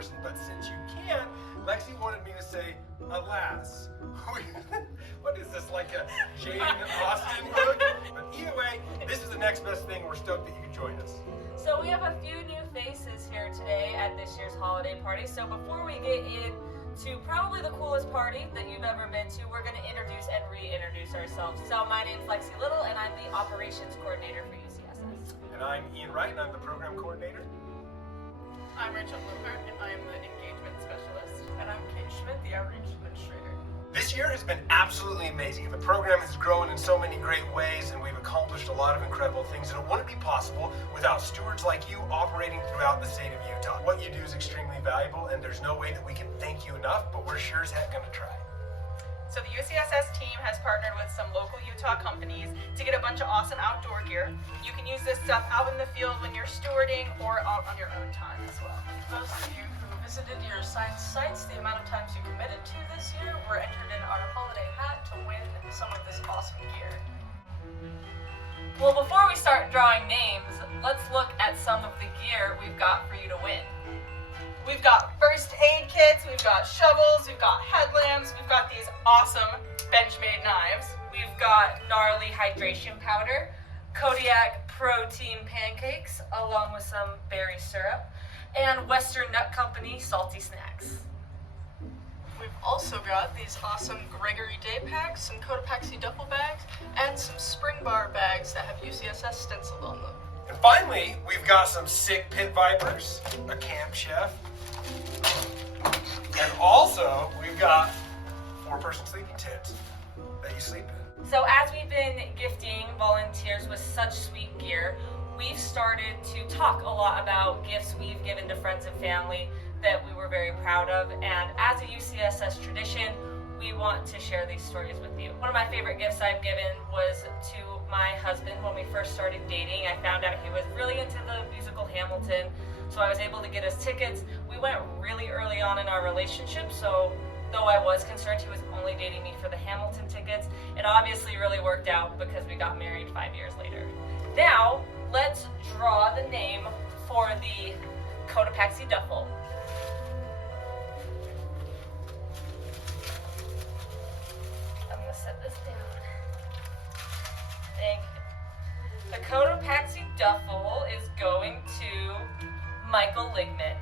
person, but since you can't, Lexi wanted me to say, alas. What is this, like a Jane Austen book? But either way, this is the next best thing. We're stoked that you could join us. So we have a few new faces here today at this year's holiday party. So before we get into probably the coolest party that you've ever been to, we're going to introduce and reintroduce ourselves. So my name's Lexi Little, and I'm the operations coordinator for UCSS. And I'm Ian Wright, and I'm the program coordinator. I'm Rachel Lockhart, and I'm the engagement specialist. And I'm Kate Schmidt, the outreach administrator. This year has been absolutely amazing. The program has grown in so many great ways, and we've accomplished a lot of incredible things, and it wouldn't be possible without stewards like you operating throughout the state of Utah. What you do is extremely valuable, and there's no way that we can thank you enough, but we're sure as heck gonna try. So the UCSS team has partnered with some local Utah companies to get a bunch of awesome outdoor gear. You can use this stuff out in the field when you're stewarding or out on your own time as well. Those of you who visited your assigned sites, the amount of times you committed to this year were entered in our holiday hat to win some of this awesome gear. Well, before we start drawing names, let's look at some of the gear we've got for you to win. We've got first aid kits, we've got shovels, we've got headlamps, we've got these awesome Benchmade knives. We've got gnarly hydration powder, Kodiak protein pancakes, along with some berry syrup, and Western Nut Company salty snacks. We've also got these awesome Gregory Day packs, some Cotopaxi duffel bags, and some spring bar bags that have UCSS stenciled on them. And finally, we've got some sick pit vipers, a camp chef, and also we've got 4-person sleeping tents that you sleep in. So as we've been gifting volunteers with such sweet gear, we've started to talk a lot about gifts we've given to friends and family that we were very proud of. And as a UCSS tradition, we want to share these stories with you. One of my favorite gifts I've given was to my husband when we first started dating. I found out he was really into the musical Hamilton, so I was able to get us tickets. We went really early on in our relationship, so though I was concerned he was only dating me for the Hamilton tickets, it obviously really worked out because we got married 5 years later. Now, let's draw the name for the Cotopaxi duffel. I'm gonna set this down. Thank you. The Cotopaxi duffel is going to Michael Ligman.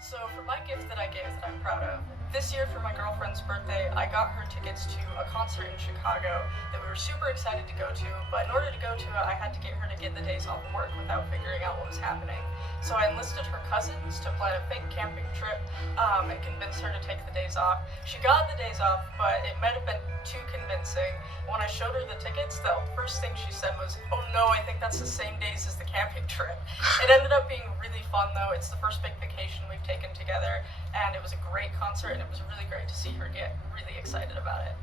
So for my gift that I gave that I'm proud of, this year for my girlfriend's birthday, I got her tickets to a concert in Chicago that we were super excited to go to, but in order to go to it, I had to get her to get the days off of work without figuring out what was happening. So I enlisted her cousins to plan a fake camping trip and convince her to take the days off. She got the days off, but it might have been too convincing. When I showed her the tickets, the first thing she said was, "Oh no, I think that's the same days as the camping trip." It ended up being really fun though. It's the first big vacation we've taken together, and it was a great concert, and it was really great to see her get really excited about it.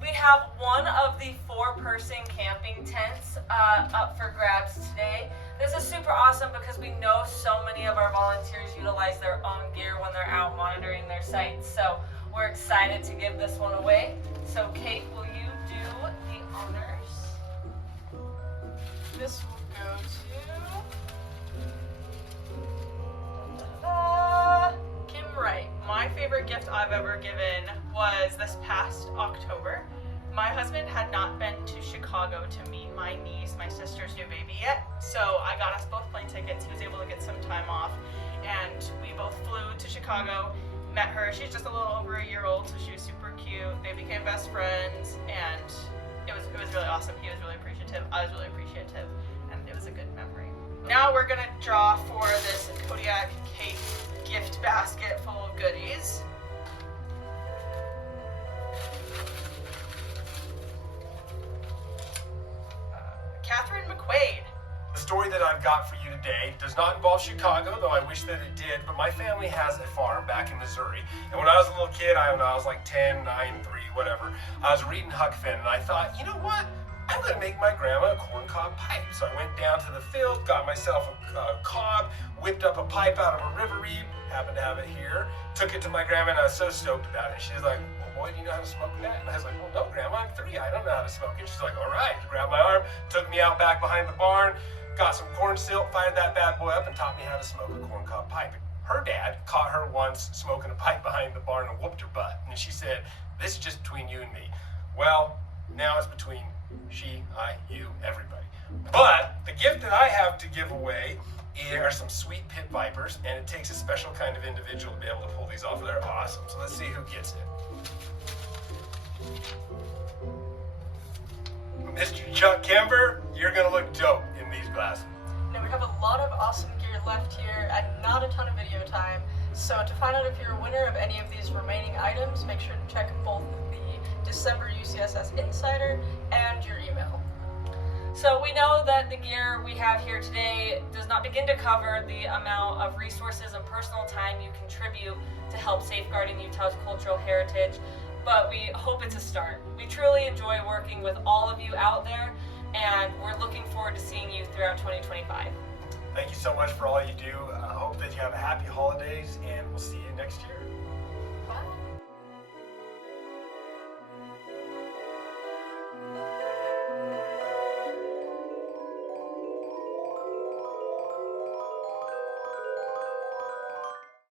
We have one of the 4-person camping tents up for grabs today. This is super awesome because we know so many of our volunteers utilize their own gear when they're out monitoring their sites. So we're excited to give this one away. So Kate, will you do the honors? This will go to Kim Wright. My favorite gift I've ever given was this past October. My husband had not been to Chicago to meet my niece, my sister's new baby yet, so I got us both plane tickets. He was able to get some time off, and we both flew to Chicago, met her. She's just a little over a year old, so she was super cute. They became best friends, and it was really awesome. He was really appreciative, I was really appreciative, and it was a good memory. Now we're gonna draw for this Kodiak cake gift basket full of goodies. Catherine McQuaid. The story that I've got for you today does not involve Chicago, though I wish that it did, but my family has a farm back in Missouri. And when I was a little kid, I don't know, I was like 10, 9, 3, whatever, I was reading Huck Finn, and I thought, you know what? I'm gonna make my grandma a corncob pipe. So I went down to the field, got myself a cob, whipped up a pipe out of a river reed, happened to have it here, took it to my grandma, and I was so stoked about it. She's like, well, boy, do you know how to smoke that? And I was like, well, no, Grandma, I'm 3, I don't know how to smoke it. She's like, all right, grabbed my arm, took me out back behind the barn, got some corn silk, fired that bad boy up, and taught me how to smoke a corncob pipe. her dad caught her once smoking a pipe behind the barn and whooped her butt. And she said, "This is just between you and me." Well, now it's between she, I, you, everybody. But the gift that I have to give away are some sweet pit vipers, and it takes a special kind of individual to be able to pull these off. They're awesome. So let's see who gets it. Mr. Chuck Kimber, you're gonna look dope in these glasses. Now we have a lot of awesome gear left here and not a ton of video time. So to find out if you're a winner of any of these remaining items, make sure to check both the December UCSS Insider and your email. So we know that the gear we have here today does not begin to cover the amount of resources and personal time you contribute to help safeguarding Utah's cultural heritage, but we hope it's a start. We truly enjoy working with all of you out there, and we're looking forward to seeing you throughout 2025. Thank you so much for all you do. I hope that you have a happy holidays, and we'll see you next year.